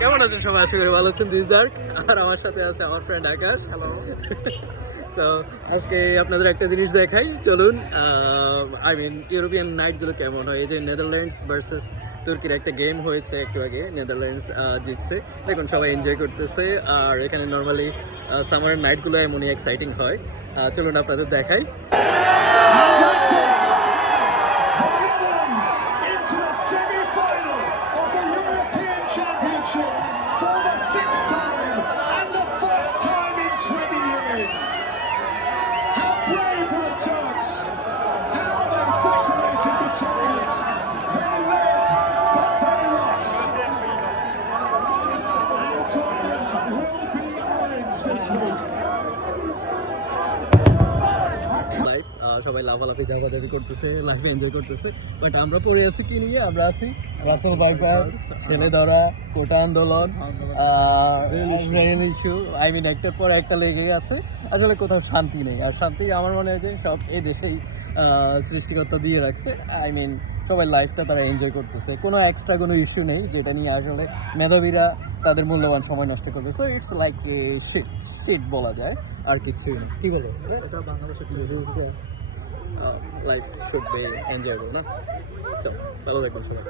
কেমন আছেন সবাই? আশা করি ভালো আছেন দিজার্ক আর আমার সাথে আছে আমার ফ্রেন্ড আকাশ। হ্যালো তো আজকে আপনাদের একটা জিনিস দেখাই। চলুন আই মিন ইউরোপিয়ান নাইটগুলো কেমন হয়? এই যে নেদারল্যান্ডস ভার্সেস তুর্কির একটা গেম হয়েছে একটু আগে। নেদারল্যান্ডস জিতছে। দেখুন সবাই এনজয় করতেছে। আর এখানে নর্মালি সামার নাইটগুলো এমনই এক্সাইটিং হয়। চলুন আপনাদের দেখাই। Joe. সবাই লাফালাফি ঝাপাঝাপি করতেছে লাইফে এনজয় করতেছে। বাট আমরা পড়ে আছি কি নিয়ে? আমরা আছি রাসেল বাইকার ছেলে ধরা কোটা আন্দোলন রেল ইস্যু আই মিন একটার পর একটা লেগেই আছে। আসলে কোথাও শান্তি নেই। আর শান্তি আমার মনে হয় যে সব এই দেশেই সৃষ্টিকর্তা দিয়ে রাখছে। আই মিন সবাই লাইফটা তারা এনজয় করতেছে। কোনো এক্সট্রা কোনো ইস্যু নেই যেটা নিয়ে আসলে মেধাবীরা তাদের মূল্যবান সময় নষ্ট করবে। So it's like shit shit বলা যায়। আর কিছুই নেই। কি বলো? এটা বাংলাদেশের লাইফ শুড বি এনজয়েবল না সো ভালো থাকবেন সবাই